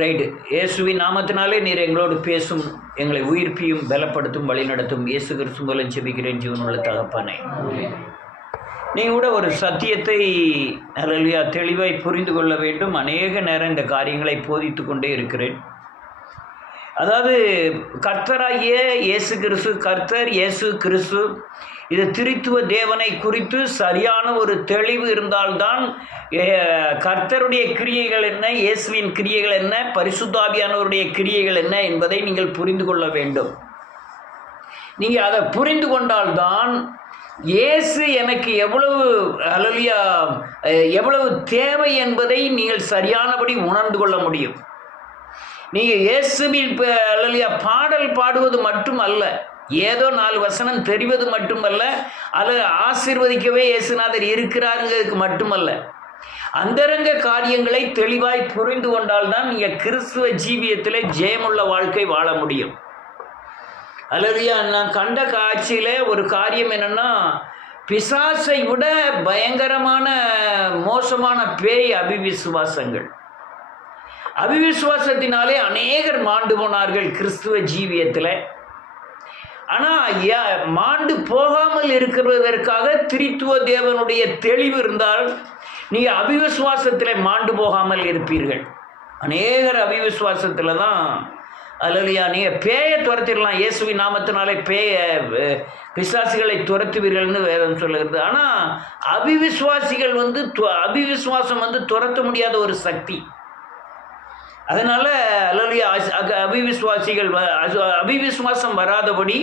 Right. இயேசுவின் நாமத்தினாலே நீர் எங்களோடு பேசும், எங்களை உயிர்ப்பியும் பலப்படுத்தும் வழிநடத்தும். இயேசு கிறிஸ்து மூலம் ஜெபிக்கிறேன் ஜீவனுள்ள தகப்பனே. நீங்கள் கூட ஒரு சத்தியத்தை அல்லேலூயா தெளிவாய் புரிந்து கொள்ள வேண்டும். அநேக நேரம் இந்த காரியங்களை போதித்து கொண்டே இருக்கிறேன். அதாவது கர்த்தராகிய இயேசு கிறிஸ்து, கர்த்தர் இயேசு கிறிஸ்து, இது திரித்துவ தேவனை குறித்து சரியான ஒரு தெளிவு இருந்தால்தான் கர்த்தருடைய கிரியைகள் என்ன, இயேசுவின் கிரியைகள் என்ன, பரிசுத்த ஆவியானவருடைய கிரியைகள் என்ன என்பதை நீங்கள் புரிந்து கொள்ள வேண்டும். நீங்கள் அதை புரிந்து கொண்டால்தான் இயேசு எனக்கு எவ்வளவு அல்லேலூயா எவ்வளவு தேவை என்பதை நீங்கள் சரியானபடி உணர்ந்து கொள்ள முடியும். நீங்கள் இயேசுவின் அல்லேலூயா பாடல் பாடுவது மட்டும் அல்ல, ஏதோ 4 வசனம் தெரிவது மட்டுமல்ல, அல்லது ஆசீர்வதிக்கவே இயேசுநாதர் இருக்கிறாருங்கிறதுக்கு மட்டுமல்ல, அந்தரங்க காரியங்களை தெளிவாய் புரிந்து கொண்டால்தான் நீங்கள் கிறிஸ்துவ ஜீவியத்தில் ஜெயமுள்ள வாழ்க்கை வாழ முடியும். அல்லேலூயா. நான் கண்ட காட்சியில் ஒரு காரியம் என்னென்னா, பிசாசை விட பயங்கரமான மோசமான பேய் அபிவிசுவாசங்கள். அபிவிசுவாசத்தினாலே அநேகர் மாண்டு போனார்கள் கிறிஸ்துவ ஜீவியத்தில். ஆனால் மாண்டு போகாமல் இருக்கிறதற்காக திரித்துவ தேவனுடைய தெளிவு இருந்தால் நீங்கள் அபிவிசுவாசத்தில் மாண்டு போகாமல் இருப்பீர்கள். அநேகர் அபிவிசுவாசத்தில் தான் அல்லேலூயா. நீங்கள் பேயை துரத்திடலாம், இயேசுவின் நாமத்தினாலே பிசாசுகளை துரத்துவீர்கள்னு வேதம் சொல்லுகிறது. ஆனால் அபிவிசுவாசிகள் அபிவிசுவாசம் துரத்த முடியாத ஒரு சக்தி. அதனால் அல்லேலூயா அபிவிசுவாசிகள் அபிவிசுவாசம் வராதபடி,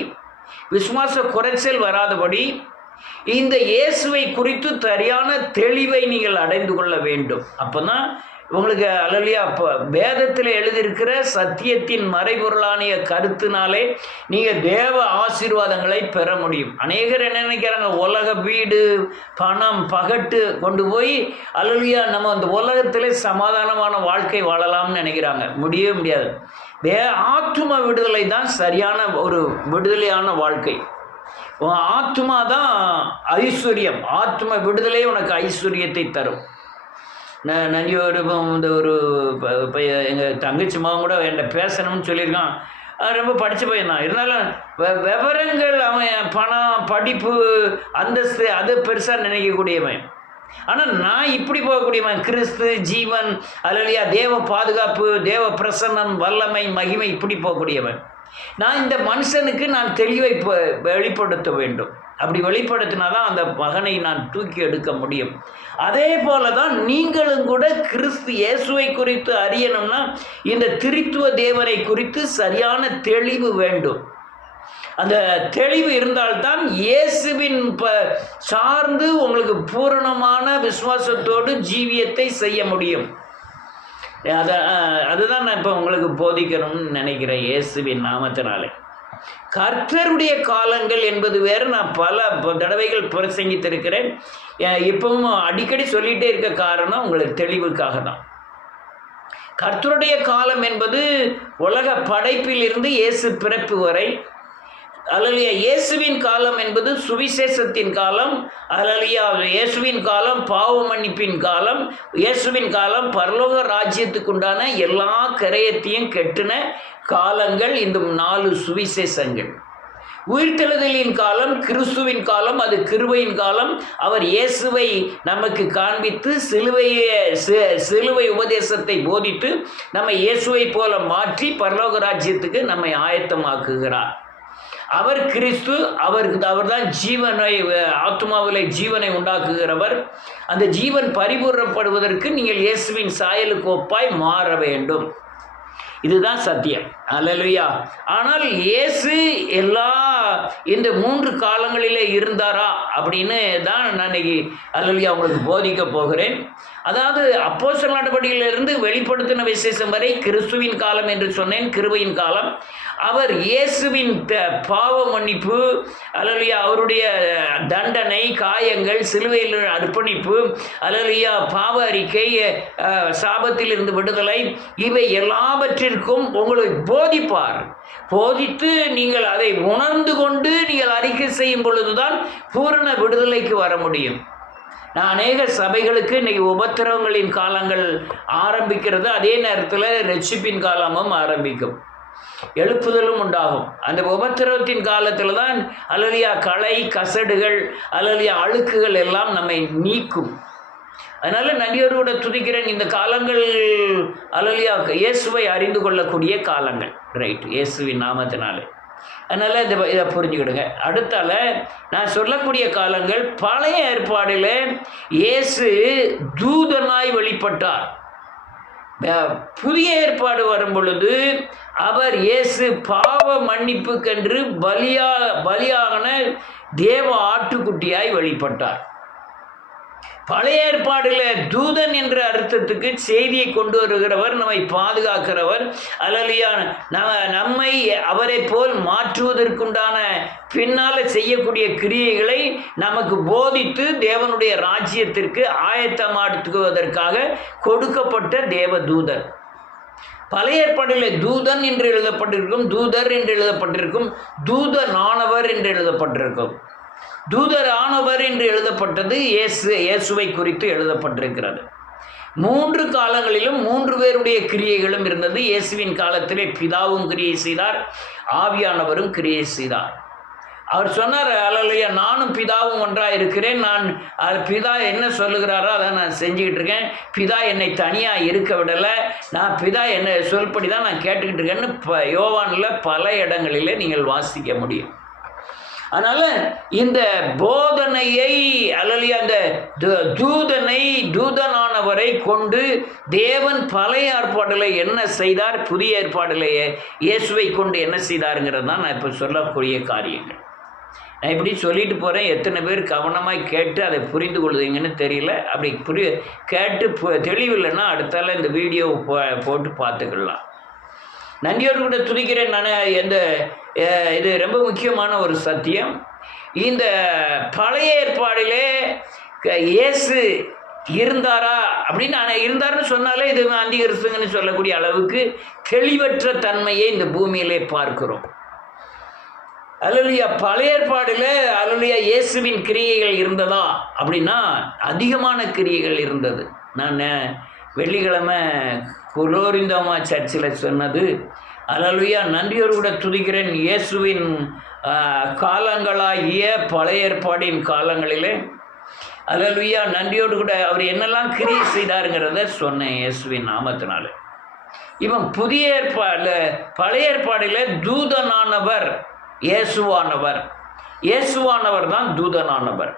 விசுவாச குறைச்சல் வராதபடி இந்த இயேசுவை குறித்து சரியான தெளிவை நீங்கள் அடைந்து கொள்ள வேண்டும். அப்போ தான் உங்களுக்கு அல்லேலூயா வேதத்தில் எழுதியிருக்கிற சத்தியத்தின் மறைபொருளானிய கருத்தினாலே நீங்கள் தேவ ஆசீர்வாதங்களை பெற முடியும். அநேகர் என்ன நினைக்கிறாங்க, உலக வீடு பணம் பகட்டு கொண்டு போய் அல்லேலூயா நம்ம அந்த உலகத்தில் சமாதானமான வாழ்க்கை வாழலாம்னு நினைக்கிறாங்க. முடியவே முடியாது. ஆத்தும விடுதலை தான் சரியான ஒரு விடுதலையான வாழ்க்கை. ஆத்மா தான் ஐஸ்வர்யம். ஆத்ம விடுதலை உனக்கு ஐஸ்வர்யத்தை தரும். நான் ஒரு எங்கள் தங்கச்சி மகன் கூட என்கிட்ட பேசணும்னு சொல்லியிருக்கான். ரொம்ப படித்த பையன் தான். இருந்தாலும் விவரங்கள், அவன் பணம், படிப்பு, அந்தஸ்து அது பெருசாக நினைக்கக்கூடியவன். ஆனால் நான் இப்படி போகக்கூடியவன். கிறிஸ்து, ஜீவன், அல்லேலூயா, தேவ பாதுகாப்பு, தேவ பிரசன்னம், வல்லமை, மகிமை, இப்படி போகக்கூடியவன். நான் இந்த மனுஷனுக்கு நான் தெளிவை வெளிப்படுத்த வேண்டும். அப்படி வெளிப்படுத்தினா தான் அந்த மகனை நான் தூக்கி எடுக்க முடியும். அதே போல தான் நீங்களும் கூட கிறிஸ்து இயேசுவை குறித்து அறியணும்னா இந்த திரித்துவ தேவனை குறித்து சரியான தெளிவு வேண்டும். அந்த தெளிவு இருந்தால்தான் இயேசுவின் சார்ந்து உங்களுக்கு பூரணமான விசுவாசத்தோடு ஜீவியத்தை செய்ய முடியும். அதுதான் நான் இப்போ உங்களுக்கு போதிக்கணும்னு நினைக்கிறேன் இயேசுவின் நாமத்தினாலே. கர்த்தருடைய காலங்கள் என்பது வேறு. நான் பல தடவைகள் பிரசங்கித்திருக்கிறேன். இப்பவும் அடிக்கடி சொல்லிகிட்டே இருக்க காரணம் உங்களுக்கு தெளிவுக்காக தான். கர்த்தருடைய காலம் என்பது உலக படைப்பிலிருந்து இயேசு பிறப்பு வரை. அல்லேலூயா. இயேசுவின் காலம் என்பது சுவிசேஷத்தின் காலம். அல்லேலூயா. இயேசுவின் காலம் பாவ மன்னிப்பின் காலம். இயேசுவின் காலம் பரலோக ராஜ்யத்துக்குண்டான எல்லா கரையத்தையும் கெட்டின காலங்கள் இந்த 4 சுவிசேஷங்கள். உயிர்த்தெழுதலின் காலம் கிறிஸ்துவின் காலம், அது கிருபையின் காலம். அவர் இயேசுவை நமக்கு காண்பித்து சிலுவை உபதேசத்தை போதித்து நம்மை இயேசுவை போல மாற்றி பரலோக ராஜ்யத்துக்கு நம்மை ஆயத்தமாக்குகிறார். அவர் கிறிஸ்து. அவர்தான் ஜீவனை, ஆத்மாவிலே ஜீவனை உண்டாக்குகிறவர். அந்த ஜீவன் பரிபூர்ணப்படுவதற்கு நீங்கள் இயேசுவின் சாயலுக்கு ஒப்பாய் மாற வேண்டும். இதுதான் சத்தியம். அல்லேலூயா. ஆனால் இயேசு இந்த 3 காலங்களிலே இருந்தாரா அப்படின்னு தான் நான் இன்னைக்கு அல்லேலூயா உங்களுக்கு போதிக்க போகிறேன். அதாவது அப்போஸ்தலர் நடபடியிலிருந்து வெளிப்படுத்தின விசேஷம் வரை கிறிஸ்துவின் காலம் என்று சொன்னேன், கிருபையின் காலம். அவர் இயேசுவின் பாவ மன்னிப்பு, அல்லேலூயா, அவருடைய தண்டனை, காயங்கள், சிலுவையில் அர்ப்பணிப்பு, அல்லேலூயா, பாவ அறிக்கை, சாபத்தில் இருந்து விடுதலை, இவை எல்லாவற்றிற்கும் உங்களுக்கு போதித்து நீங்கள் அதை உணர்ந்து கொண்டு நீங்கள் அறிக்கை செய்யும் பொழுதுதான் பூரண விடுதலைக்கு வர முடியும். நான் அநேக சபைகளுக்கு இன்னைக்கு உபத்திரவங்களின் காலங்கள் ஆரம்பிக்கிறது, அதே நேரத்தில் ரட்சிப்பின் காலமும் ஆரம்பிக்கும், எழுப்புதலும் உண்டாகும். அந்த உபத்திரவத்தின் காலத்தில் தான் அல்லலியா களை கசடுகள் அல்லலியா அழுக்குகள் எல்லாம் நம்மை நீக்கும். அதனால் நன்றியோடு துதிக்கிறேன். இந்த காலங்கள் அல்லலியா இயேசுவை அறிந்து கொள்ளக்கூடிய காலங்கள், ரைட், இயேசுவின் நாமத்தினாலே. அதனால் இதை புரிஞ்சுக்கிடுங்க. அடுத்தால நான் சொல்லக்கூடிய காலங்கள், பழைய ஏற்பாடில் இயேசு தூதனாய் வெளிப்பட்டார். புதிய ஏற்பாடு வரும் பொழுது அவர் இயேசு பாவ மன்னிப்புக்கென்று பலியான தேவ ஆட்டுக்குட்டியாய் வெளிப்பட்டார். பழைய ஏற்பாடில் தூதன் என்ற அர்த்தத்துக்கு செய்தியை கொண்டு வருகிறவர், நம்மை பாதுகாக்கிறவர், அல்லலியா நம்மை அவரை போல் மாற்றுவதற்குண்டான பின்னால் செய்யக்கூடிய கிரியைகளை நமக்கு போதித்து தேவனுடைய ராஜ்யத்திற்கு ஆயத்தமாக்குவதற்காக கொடுக்கப்பட்ட தேவ தூதர். பழைய ஏற்பாடில் தூதன் என்று எழுதப்பட்டிருக்கும், தூதர் என்று எழுதப்பட்டிருக்கும், தூதனானவர் என்று எழுதப்பட்டிருக்கும். தூதரானவர் என்று எழுதப்பட்டது இயேசுவை குறித்து எழுதப்பட்டிருக்கிறது. 3 காலங்களிலும் 3 பேருடைய கிரியைகளும் இருந்தது. இயேசுவின் காலத்திலே பிதாவும் கிரியை செய்தார், ஆவியானவரும் கிரியை செய்தார். அவர் சொன்னார், அல்லேலூயா, நானும் பிதாவும் ஒன்றாக இருக்கிறேன், நான் பிதா என்ன சொல்லுகிறாரோ அதை நான் செஞ்சுக்கிட்டு இருக்கேன், பிதா என்னை தனியாக இருக்க விடலை, நான் பிதா என்ன சொல்படி தான் நான் கேட்டுக்கிட்டு இருக்கேன்னு யோவானில் பல இடங்களிலே நீங்கள் வாசிக்க முடியும். அதனால் இந்த போதனையை அல்லலியா அந்த தூதனானவரை கொண்டு தேவன் பழைய ஏற்பாடில் என்ன செய்தார், புதிய ஏற்பாடிலேயே இயேசுவை கொண்டு என்ன செய்தாருங்கிறது தான் நான் இப்போ சொல்லக்கூடிய காரியங்கள். நான் இப்படி சொல்லிட்டு போகிறேன், எத்தனை பேர் கவனமாக கேட்டு அதை புரிந்து கொள்ளுவீங்கன்னு தெரியல. அப்படி கேட்டு தெளிவில்லைன்னா அடுத்தால இந்த வீடியோவை போட்டு பார்த்துக்கலாம். நன்றியோடு கூட துதிக்கிறேன். நான் இது ரொம்ப முக்கியமான ஒரு சத்தியம். இந்த பழைய ஏற்பாடிலே இயேசு இருந்தாரா அப்படின்னு இருந்தார்னு சொன்னாலே இது அந்திகிறிஸ்துங்கன்னு சொல்லக்கூடிய அளவுக்கு தெளிவற்ற தன்மையை இந்த பூமியிலே பார்க்கிறோம். அல்லேலூயா. பழைய ஏற்பாடில் அல்லேலூயா இயேசுவின் கிரியைகள் இருந்ததா அப்படின்னா அதிகமான கிரியைகள் இருந்தது. நான் வெள்ளிக்கிழமை குலோரிந்தோமா சர்ச்சில் சொன்னது, அல்லேலூயா, நன்றியோடு கூட துதிக்கிறேன். இயேசுவின் காலங்களாகிய பழைய ஏற்பாடின் காலங்களிலே அல்லேலூயா நன்றியோடு கூட அவர் என்னெல்லாம் கிரியை செய்தாருங்கிறத சொன்னேன் இயேசுவின் நாமத்தினால. இவன் புதிய பழைய ஏற்பாடில் தூதனானவர் இயேசுவானவர் தான் தூதனானவர்.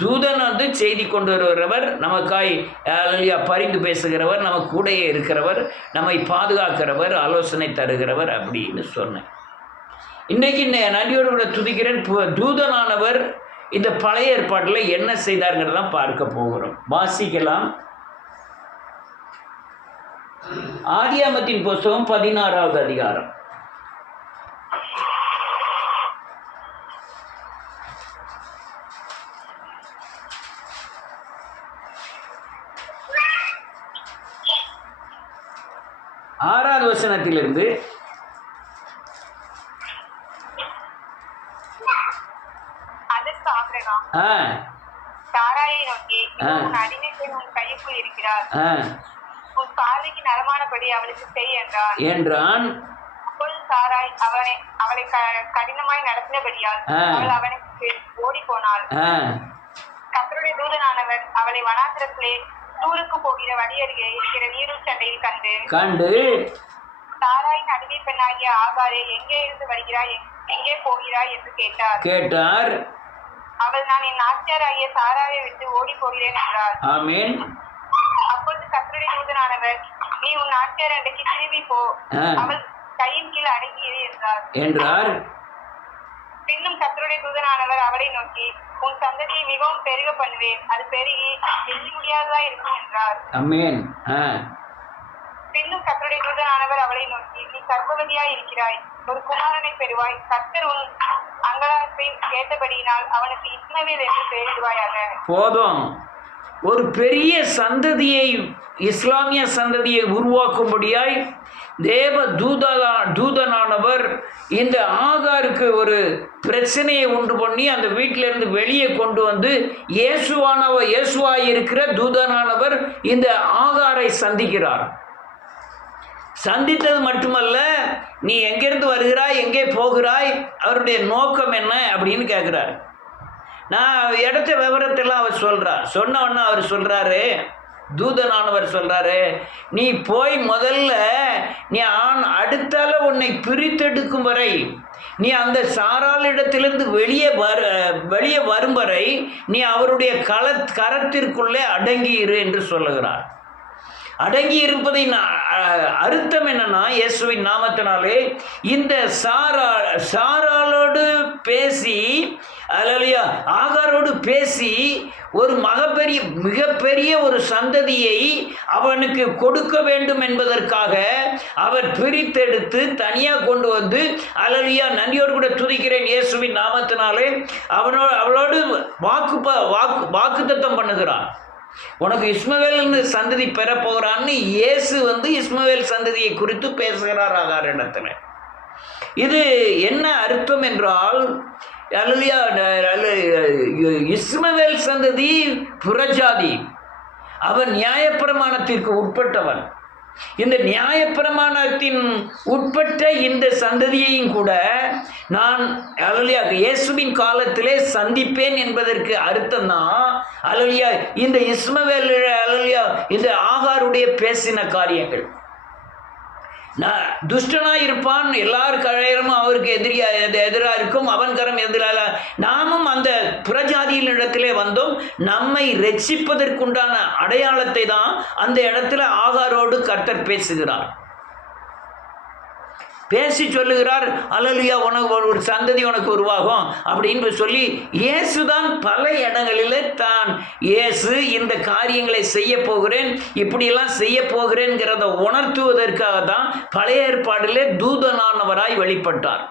தூதன் செய்தி கொண்டு வருகிறவர், நமக்காய் பரிந்து பேசுகிறவர், நம்ம கூடையே இருக்கிறவர், நம்மை பாதுகாக்கிறவர், ஆலோசனை தருகிறவர் அப்படின்னு சொன்னேன். இன்றைக்கி நன்றியோடு கூட துதிக்கிறேன். தூதனானவர் இந்த பழைய ஏற்பாட்டில் என்ன செய்தாருங்கிறதான் பார்க்க போகிறோம். வாசிக்கலாம். ஆதியாகமத்தின் புஸ்தகம் 16வது அதிகாரம். ஆறாவது வசனத்திலிருந்து சாராயை நோக்கி, அடிமை பெண் உன் கைக்குள் இருக்கிறார், உன் பார்வைக்கு நலமானபடி அவளுக்கு செய் என்றான். அப்பொழுது சாராய் அவளை கடினமாய் நடத்தினபடியால் அவள் அவனுக்கு ஓடி போனாள். கர்த்தருடைய தூதனானவர் அவளை வனாந்திரத்திலே தூருக்கு போகிற வழி அருகே இருக்கிற நீரூற்று சண்டையில் கண்டு, சாராயின் அடிமை பெண்ணாகிய ஆகாரே, எங்கே இருந்து வருகிறாய், எங்கே போகிறாய் என்று கேட்டார். அவள், நான் என் நாச்சியாராகிய சாராயை விட்டு ஓடி போகிறேன் என்றாள். ஆமென். அப்பொழுது கர்த்தருடைய தூதனானவர், நீ உன் நாச்சியார் அண்டைக்கு திரும்பி போ, அவள் கையின் கீழ் அடங்கி இரு என்றார். பின்னும் கர்த்தருடைய தூதனானவர் அவளை நோக்கி, உன் சந்ததியை மிகவும் பெருக பண்ணுவேன், அது பெருகி எண்ணி முடியாததா இருக்கும் என்றார். ஆமென். பின்னும் கர்த்தருடைய தூதனானவர் அவளை நோக்கி, நீ கர்ப்பவதியாய் இருக்கிறாய், ஒரு குமாரனை பெறுவாய், கர்த்தர் உன் அங்கலாய்ப்பை கேட்டபடியினால் அவனுக்கு இஸ்மவேல் என்று பெயரிடுவாயாக. போதும். ஒரு பெரிய சந்ததியை, இஸ்லாமிய சந்ததியை உருவாக்கும்படியாய் தேவ தூதனானவர் இந்த ஆகாருக்கு ஒரு பிரச்சனையை உண்டு பண்ணி அந்த வீட்டிலிருந்து வெளியே கொண்டு வந்து இயேசுவாய் இருக்கிற தூதனானவர் இந்த ஆகாரை சந்திக்கிறார். சந்தித்தது மட்டுமல்ல, நீ எங்கிருந்து வருகிறாய், எங்கே போகிறாய், அவருடைய நோக்கம் என்ன அப்படின்னு கேட்குறாரு. நான் இடத்த விவரத்தெல்லாம் அவர் சொல்கிறார். சொன்னவொன்னே அவர் சொல்கிறாரு, தூதனானவர் சொல்கிறாரு, நீ போய் முதல்ல நீ அடுத்தால உன்னை பிரித்தெடுக்கும் வரை, நீ அந்த சாராளிடத்திலிருந்து வெளியே வரும் வரை நீ அவருடைய கரத்திற்குள்ளே அடங்கியிரு என்று சொல்லுகிறார். அடங்கி இருப்பதை அர்த்தம் என்னன்னா, இயேசுவின் நாமத்தினாலே இந்த சாராளோடு பேசி, அல்லேலூயா, ஆகாரோடு பேசி ஒரு மிகப்பெரிய ஒரு சந்ததியை அவனுக்கு கொடுக்க வேண்டும் என்பதற்காக அவர் பிரித்தெடுத்து தனியாக கொண்டு வந்து, அல்லேலூயா, நன்றியோடு கூட துதிக்கிறேன் இயேசுவின் நாமத்தினாலே அவளோடு வாக்குத்தத்தம் பண்ணுகிறார். உனக்கு இஸ்மவேல்னு சந்ததி பெற போகிறான்னு இயேசு இஸ்மவேல் சந்ததியை குறித்து பேசுகிறார் ஆகாரிடத்தில். இது என்ன அர்த்தம் என்றால், இஸ்மவேல் சந்ததி புறஜாதி, அவன் நியாயப்பிரமாணத்திற்கு உட்பட்டவன். இந்த நியாயப்பிரமாணத்தின் உட்பட்ட இந்த சந்ததியையும் கூட நான் இயேசுவின் காலத்திலே சந்திப்பேன் என்பதற்கு அர்த்தம் தான் இந்த இஸ்மவேல் இந்த ஆகாருடைய பேசின காரியங்கள். நான் துஷ்டனாக இருப்பான், எல்லார் கரையரும் அவருக்கு எதிராக இருக்கும், அவன் கரம் எதிராக. நாமும் அந்த புறஜாதியினிடத்திலே வந்தோம், நம்மை ரட்சிப்பதற்குண்டான அடையாளத்தை தான் அந்த இடத்துல ஆகாரோடு கர்த்தர் பேசுகிறார். பேசி சொல்லுகிறார், அல்லேலூயா, உனக்கு ஒரு சந்ததி உனக்கு உருவாகும் அப்படின்னு சொல்லி இயேசுதான் பல இடங்களில் இயேசு இந்த காரியங்களை செய்ய போகிறேன், இப்படியெல்லாம் செய்ய போகிறேன்கிறத உணர்த்துவதற்காக தான் பழைய ஏற்பாடிலே தூதனானவராய் வெளிப்பட்டார்.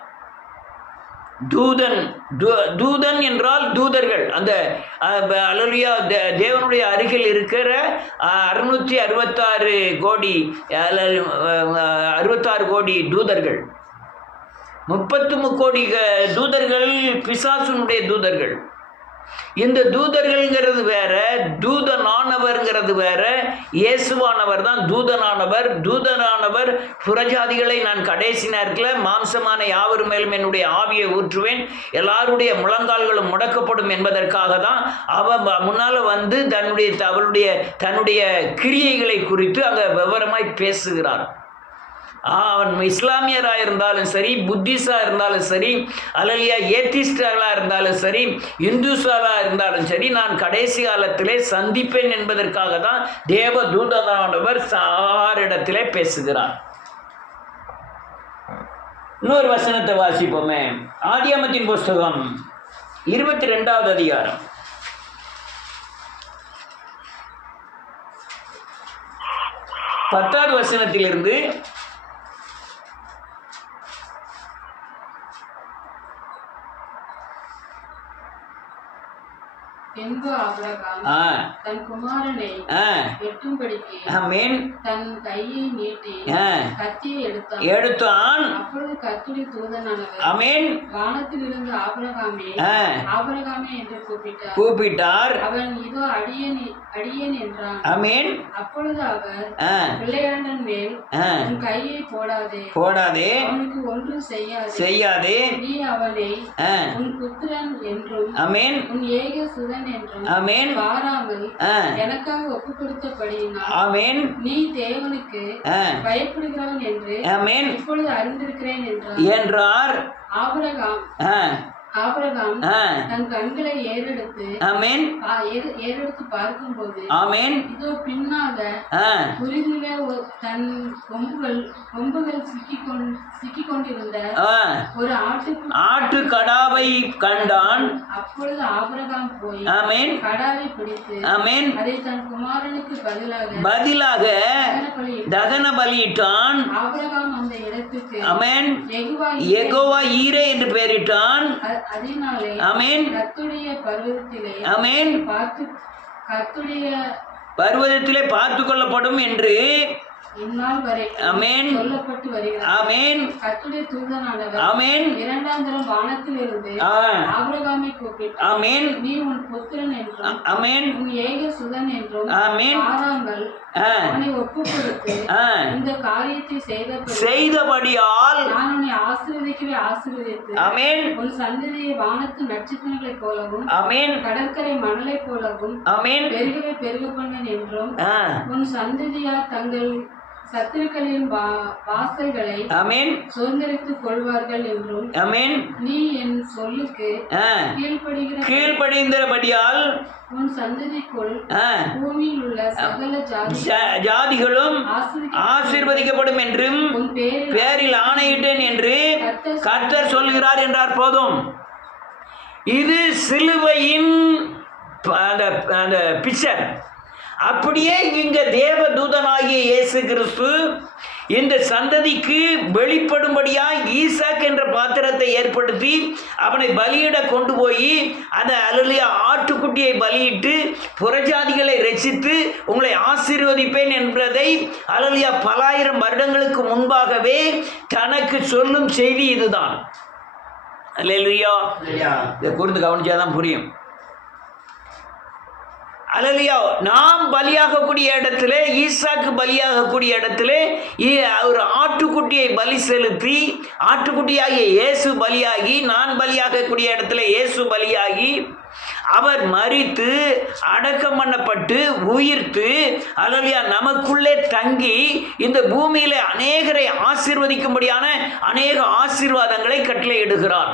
தூதன் என்றால் தூதர்கள். அந்த அல்லேலூயா, தேவனுடைய அருகில் இருக்கிற 66 கோடி தூதர்கள், 33 கோடி தூதர்கள் பிசாசுனுடைய தூதர்கள். இந்த தூதர்கள்ங்கிறது வேற, தூதனானவர்ங்கிறது வேற. இயேசுவானவர் தான் தூதனானவர் புறஜாதிகளை நான் கடைசி நேரத்தில் மாம்சமான யாவர் மேலும் என்னுடைய ஆவியை ஊற்றுவேன், எல்லாருடைய முழங்கால்களும் முடக்கப்படும் என்பதற்காக தான் முன்னால் தன்னுடைய கிரியைகளை குறித்து அங்கே விவரமாய் பேசுகிறார். அவன் இஸ்லாமியராக இருந்தாலும் சரி, புத்திஸ்டாக இருந்தாலும் சரி, அல்லேலூயா, ஏத்திஸ்டாக இருந்தாலும் சரி, இந்துஸாக இருந்தாலும் சரி, நான் கடைசி காலத்திலே சந்திப்பேன் என்பதற்காக தான் தேவ தூதனானவர் சாரிடத்திலே பேசுகிறார். இன்னொரு வசனத்தை வாசிப்போமே. ஆதியாகமத்தின் புஸ்தகம் 22வது அதிகாரம் 10வது வசனத்திலிருந்து தன் குமாரனை வெட்டும்படிக்கு தன் கையை நீட்டி கத்தியை எடுத்தான். அப்பொழுது கர்த்தருடைய தூதனானவர் வானத்தில் இருந்து ஆபிரகாமே என்று கூப்பிட்டார். அவன் இதோ அடியேன் என்றான். அப்பொழுது அவர், பிள்ளையாண்டன் மேல் உன் கையை போடாதே, அவனுக்கு ஒன்றும் செய்யாதே, நீ அவனை உன் புத்திரன் என்றும் உன் ஏக சுதன் என்றும் பாராமல் எனக்காக ஒப்பு கொடுத்தபடியினால் நீ தேவனுக்கு பயப்படுகிறவன் என்று இப்பொழுது அறிந்திருக்கிறேன் என்றார். ஆபிரகாம் தன் கண்களை ஏறெடுத்து பார்க்கும்போது இதோ பின்னாக குருதிலே தன் கொம்புகள் சிக்கிக் கொண்டிருந்த ஒரு ஆட்டுக்கடாவை கண்டான். அப்பொழுது ஆபிரகாம் போய் கடாவை பிடித்து அதை தன் குமாரனுக்கு பதிலாக தகன பலியிட்டான். ஆபிரகாம் அந்த இடத்துக்கு யெகோவா ஈரே என்று பெயரிட்டான். அதனாலே கர்த்தருடைய பர்வதத்திலே பார்த்து கொள்ளப்படும் என்று இந்நாள் வரை ஆமென் சொல்லப்பட்டு வருகிறது. ஆமென் கர்த்தருடைய தூதனானவர் ஆமென் இரண்டாம் தரம் வானத்திலிருந்து ஆபிரகாமை கூப்பிட்டு ஆமென் நீ உன் புத்திரன் என்றும் ஆமென் உன் ஏக சுதன் என்றும் ஆமென் பாராமல் அவனை ஒப்புக் கொடுத்து இந்த காரியத்தை செய்தபடியால் நான் உன்னை ஆசீர்வதிக்கவே ஆசீர்வதித்து ஆமென் உன் சந்ததியை வானத்து நட்சத்திரங்களைப் போலவும் ஆமென் கடற்கரை மணலைப் போலவும் ஆமென் பெருகவே பெருக பண்ணேன் என்றும் உன் சந்ததியார் தங்கள் சத்துருக்களின் வாசல்களை ஆமென் சுதந்திரித்துக் கொள்வார்கள் என்றும் ஆமென் நீ என் சொல்லுக்கு கீழ்ப்படிந்தபடியால் உன் சந்ததிக்குள் பூமியில் உள்ள சகல ஜாதிகளும் ஆசீர்வதிக்கப்படும் என்றும் பேரில் ஆணையிட்டேன் என்று கர்த்தர் சொல்கிறார் என்றார். போதும். இது சிலுவையின் அந்த பிக்சர். அப்படியே இங்க தேவ தூதனாகிய இயேசு கிறிஸ்து இந்த சந்ததிக்கு வெளிப்படும்படியாய் ஈசாக் என்ற பாத்திரத்தை ஏற்படுத்தி அவனை பலியிட கொண்டு போய் அந்த அல்லேலூயா ஆட்டுக்குட்டியை பலியிட்டு புறஜாதிகளை ரட்சித்து உங்களை ஆசீர்வதிப்பேன் என்பதை அல்லேலூயா பலாயிரம் வருடங்களுக்கு முன்பாகவே தனக்கு சொல்லும் செய்தி இதுதான். அல்லேலூயா. இதை கூர்ந்து கவனிச்சாதான் புரியும். அல்லேலூயா. நாம் பலியாகக்கூடிய இடத்துல, ஈசாக்கு பலியாகக்கூடிய இடத்துல ஒரு ஆட்டுக்குட்டியை பலி செலுத்தி, ஆட்டுக்குட்டியாகிய இயேசு பலியாகி, நான் பலியாகக்கூடிய இடத்துல இயேசு பலியாகி, அவர் மரித்து அடக்கம் பண்ணப்பட்டு உயிர்த்து அல்லேலூயா நமக்குள்ளே தங்கி இந்த பூமியில அநேகரை ஆசீர்வதிக்கும்படியான அநேக ஆசீர்வாதங்களை கட்டளையிடுகிறார்.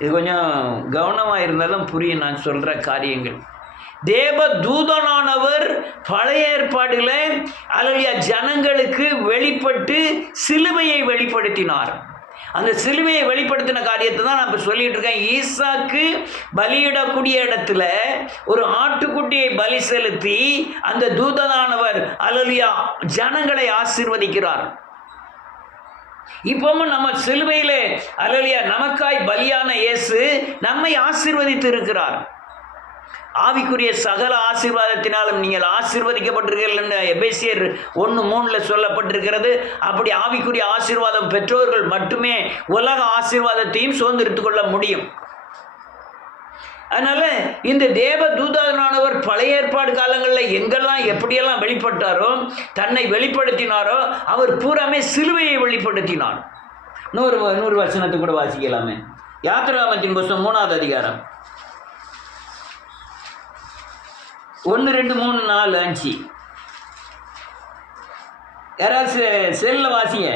இது கொஞ்சம் கவனமாக இருந்தாலும் புரியும் நான் சொல்கிற காரியங்கள். தேவ தூதனானவர் பழைய ஏற்பாடில் அல்லேலூயா ஜனங்களுக்கு வெளிப்பட்டு சிலுவையை வெளிப்படுத்தினார். அந்த சிலுவையை வெளிப்படுத்தின காரியத்தை தான் நான் இப்போ சொல்லிட்டு இருக்கேன். ஈசாக்கு பலியிடக்கூடிய இடத்துல ஒரு ஆட்டுக்குட்டியை பலி செலுத்தி அந்த தூதனானவர் அல்லேலூயா ஜனங்களை ஆசீர்வதிக்கிறார். இப்பவும் நம்ம சிலுவையிலே அல்லேலூயா நமக்காய் பலியான இயேசு நம்மை ஆசீர்வதித்து இருக்கிறார். ஆவிக்குரிய சகல ஆசீர்வாதத்தினாலும் நீங்கள் ஆசீர்வதிக்கப்பட்டிருக்கிறீர்கள் என்று எபேசியர் 1:3 சொல்லப்பட்டிருக்கிறது. அப்படி ஆவிக்குரிய ஆசீர்வாதம் பெற்றோர்கள் மட்டுமே உலக ஆசீர்வாதத்தையும் சுதந்திரித்துக் கொள்ள முடியும். அதனால இந்த தேவ தூதனானவர் பழைய ஏற்பாடு காலங்களில் எங்கெல்லாம் எப்படியெல்லாம் வெளிப்பட்டாரோ, தன்னை வெளிப்படுத்தினாரோ, அவர் பூராமே சிலுவையை வெளிப்படுத்தினார். 100 வசனத்தை கூட வாசிக்கலாமே. யாத்திராகமத்தின் புத்தகம் 3ஆவது அதிகாரம் 1, 2, 3, 4, 5. யாராவது செல்ல வாசிங்க.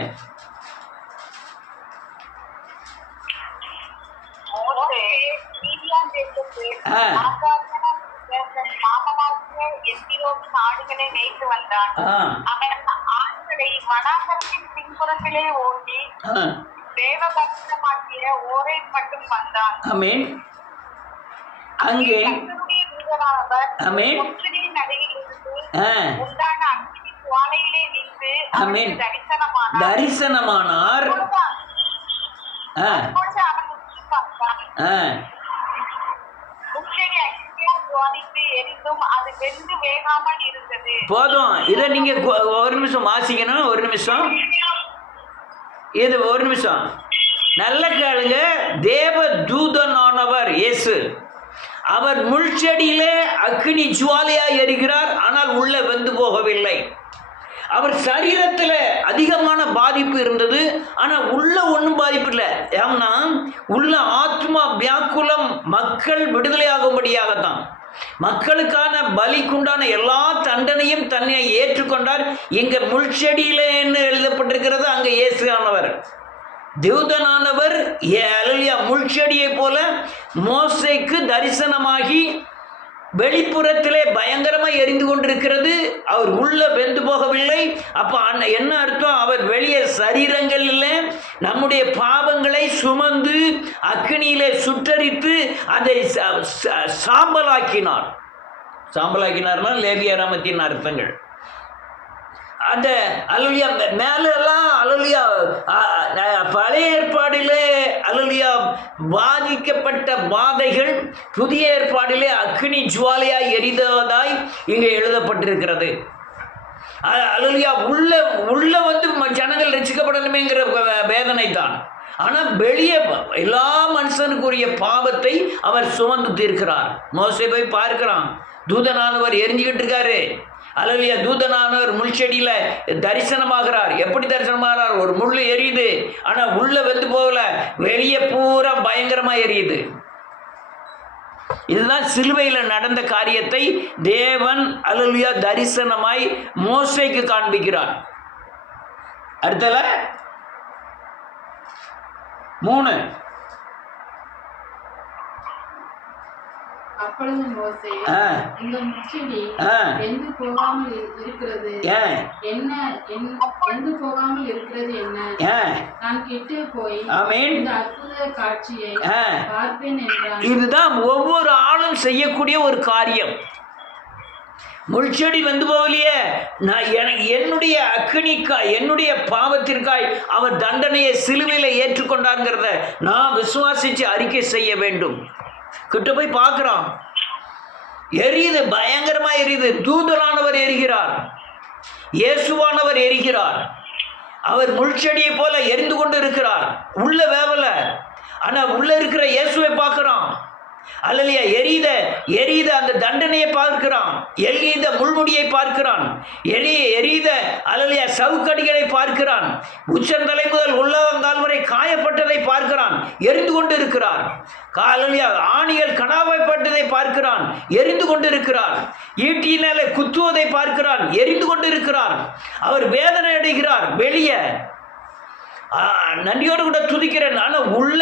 ஆடுகளை மேய்த்து வந்தான். அவன் ஆடுகளை வனாந்தரத்தின் பின்புறத்திலே ஓட்டி தேவபக்தமாக்கிய ஓரை மட்டும் வந்தான். ஆமென். அங்கே முற்றுகையின் நடுவில் இருந்து உண்டான அக்கினி சுவாலையிலே நின்று தரிசனமானார். அவன் உற்று பார்த்தான். போதும். இதை நீங்க ஒரு நிமிஷம் வாசிக்கணும். ஒரு நிமிஷம் இது ஒரு நிமிஷம் நல்ல கேளுங்க. தேவ தூதனானவர் இயேசு அவர் முள்செடியிலே அக்கினி ஜுவாலையாய் எரிகிறார். ஆனால் உள்ள வெந்து போகவில்லை. அவர் சரீரத்தில் அதிகமான பாதிப்பு இருந்தது. ஆனால் உள்ள ஒன்றும் பாதிப்பு இல்லை. ஏன்னா உள்ள ஆத்மா வியாக்குலம் மக்கள் விடுதலையாகும்படியாகத்தான். மக்களுக்கான பலிக்குண்டான எல்லா தண்டனையும் தன்னை ஏற்றுக்கொண்டார். இங்கே முள்செடியிலே என்ன எழுதப்பட்டிருக்கிறது, அங்கே இயேசுவானவர் தூதனானவர் அல்லேலூயா முள்செடியை போல மோசேக்கு தரிசனமாகி வெளிப்புறத்திலே பயங்கரமாக எரிந்து கொண்டிருக்கிறது. அவர் உள்ள வெந்து போகவில்லை. அப்போ என்ன அர்த்தம்? அவர் வெளியே சரீரங்களில் நம்முடைய பாவங்களை சுமந்து அக்கினியிலே சுட்டரித்து அதை சாம்பலாக்கினார். சாம்பலாக்கினார்னா லேவியராமத்தின் அர்த்தங்கள். அந்த அல்லேலூயா மேலெல்லாம் அல்லேலூயா பழைய ஏற்பாடிலே அல்லேலூயா பாதிக்கப்பட்ட பாதைகள் புதிய ஏற்பாடிலே அக்கினி ஜுவாலையாய் எரிந்ததாய் இங்கே எழுதப்பட்டிருக்கிறது. அல்லேலூயா, உள்ள வந்து ஜனங்கள் ரட்சிக்கப்படணுமேங்கிற வேதனை தான். ஆனால் வெளியே எல்லா மனுஷனுக்குரிய பாவத்தை அவர் சுமந்து தீர்க்கிறார். மோசே போய் பார்க்கிறான், தூதனானவர் எரிஞ்சுக்கிட்டு இருக்காரு. அல்லேலூயா, தூதனானவர் முள்செடியில் தரிசனமாகிறார். எப்படி தரிசனமாகிறார்? ஒரு முள் எரியுது, ஆனால் உள்ள வந்து போகல, வெளியே பூரா பயங்கரமாக எரியுது. இதுதான் சிலுவையில் நடந்த காரியத்தை தேவன் அல்லேலூயா தரிசனமாய் மோசேக்கு காண்பிக்கிறார். அடுத்தல 3. அப்பொழுது மோசே, இந்த முச்செடி எங்கு போகாமல் இருக்கிறது என்ன? நான் கிட்டே போய் இந்த அற்புத காட்சியை பார்ப்பேன் என்றான். இதுதான் ஒவ்வொரு ஆளும் செய்யக்கூடிய ஒரு காரியம். முள்செடி வந்து போகலையே, நான் என்னுடைய அக்கினிக்காய், என்னுடைய பாவத்திற்காய் அவர் தண்டனையை சிலுவையில் ஏற்றுக்கொண்டாருங்கிறத நான் விசுவாசித்து அறிக்கை செய்ய வேண்டும். கிட்ட போய் பார்க்குறான், எரியுது, பயங்கரமாக எரியுது. தூதனானவர் எரிகிறார், இயேசுவானவர் எரிகிறார். அவர் முள்செடியை போல எரிந்து கொண்டு இருக்கிறார். உள்ள வேவல, ஆனால் உள்ள இருக்கிற இயேசுவை பார்க்குறான். அல்லேலூயா, எரியுத அந்த தண்டனையை பார்க்கிறான். எரியுத முள்முடியை பார்க்கிறான். எரியுத அல்லேலூயா சவுக்கடிகளை பார்க்கிறான். உச்சந்தலை முதல் உள்ளங்கால் வரை காயப்பட்டதை பார்க்கிறான், எரிந்து கொண்டு இருக்கிறார். அல்லேலூயா, ஆணிகள் கனாவைப்பட்டதை பார்க்கிறான், எரிந்து கொண்டு இருக்கிறார். ஈட்டியினாலே குத்துவதை பார்க்கிறான், எரிந்து கொண்டு இருக்கிறார். அவர் வேதனை அடைகிறார். வெளியே நன்றியோடு கூட துதிக்கிறேன். ஆனால் உள்ள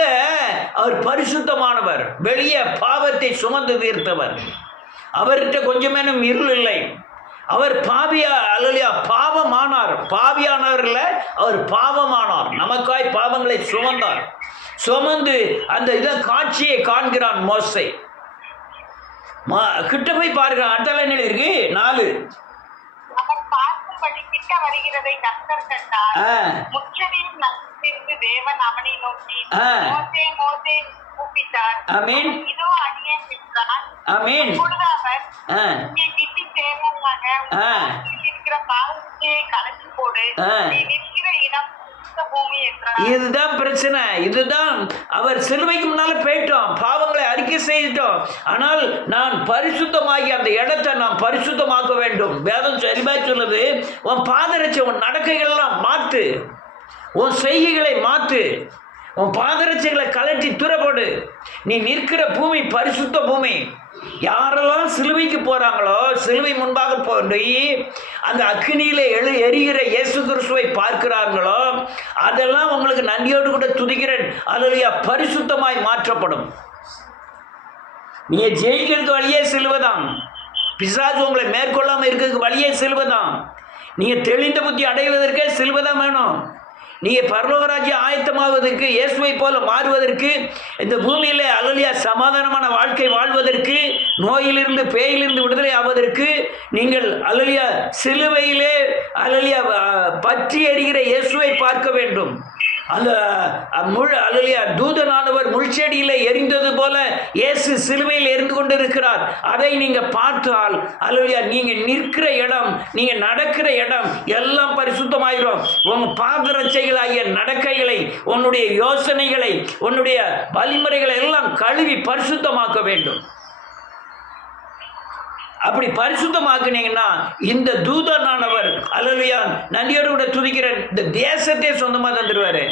அவர் பரிசுத்தமானவர், வெளியே பாவத்தை சுமந்து தீர்த்தவர். அவர்கிட்ட கொஞ்சமேனும் இருள் இல்லை. அவர் அல்லேலூயா பாவமானார். பாவியானவர்ல அவர் பாவமானார். நமக்காய் பாவங்களை சுமந்து அந்த காட்சியை காண்கிறான் மோசே. கிட்ட போய் பார்க்கிறான். அடுத்த என்ன இருக்கு? 4. வருகிறதை கர்த்தர் கண்டார். முச்செடியின் நடுவிலிருந்து தேவன் அவனை நோக்கி, மோசே மோசே கூப்பிட்டார். ஆமென். இதோ அடியேன் என்றான். ஆமென். அப்பொழுது அவர், இங்கே கிட்டி சேரலாக இருக்கிற பாவத்தை கலக்கி போடு, நீ நிற்கிற இடம் பூமி என்றார். இதுதான் பிரச்சனை. இதுதான் அவர் சிலுவைக்கு முன்னால போயிட்டோம், பாவங்களை அறிக்கை செய்துட்டோம். ஆனால் நான் பரிசுத்தமாகி அந்த இடத்தை நான் பரிசுத்தமாக்க வேண்டும். வேதம் தெளிவாய் சொல்லுது, உன் பாதரட்சை, உன் நடக்கைகள்லாம் மாற்று, உன் செய்கைகளை மாற்று, உன் பாதரட்சைகளை கலட்டி துறப்படு. நீ நிற்கிற பூமி பரிசுத்த பூமி. யாரெல்லாம் சிலுவைக்கு போகிறாங்களோ, சிலுவை முன்பாக போய் அந்த அக்கினியில் எரிகிற இயேசு கிறிஸ்துவை பார்க்கிறார்களோ, அதெல்லாம் உங்களுக்கு நன்றியோடு கூட துதிக்கிறேன். அல்லேலூயா, பரிசுத்தமாய் மாற்றப்படும். நீங்கள் ஜெயிக்கிறதுக்கு வழியே சிலுவைதான். பிசாசு உங்களை மேற்கொள்ளாமல் இருக்கிறதுக்கு வழியே சிலுவைதான். நீங்கள் தெளிந்த புத்தி அடைவதற்கே சிலுவைதான் வேணும். நீங்கள் பரலோகராஜ்யம் ஆயத்தமாவதற்கு, இயேசுவை போல மாறுவதற்கு, இந்த பூமியில் அல்லேலூயா சமாதானமான வாழ்க்கை வாழ்வதற்கு, நோயிலிருந்து பேயிலிருந்து விடுதலை ஆவதற்கு, நீங்கள் அல்லேலூயா சிலுவையிலே அல்லேலூயா பற்றி எரிகிற இயேசுவை பார்க்க வேண்டும். அந்த அல்லேலூயா தூதனானவர் முள்செடியில் எரிந்தது போல இயேசு சிலுவையில் எரிந்து கொண்டு இருக்கிறார். அதை நீங்கள் பார்த்தால் அல்லேலூயா நீங்கள் நிற்கிற இடம், நீங்கள் நடக்கிற இடம் எல்லாம் பரிசுத்தமாயிரும். உங்கள் பாதரட்சைகளாகிய நடக்கைகளை, உன்னுடைய யோசனைகளை, உன்னுடைய வழிமுறைகளை எல்லாம் கழுவி பரிசுத்தமாக்க வேண்டும். அப்படி பரிசுத்தமாக்குனீங்கன்னா இந்த தூதனானவர் அல்லேலூயா நன்றியோடு கூட துதிக்கிறேன், இந்த தேசத்தை சொந்தமாக தந்துடுவார்.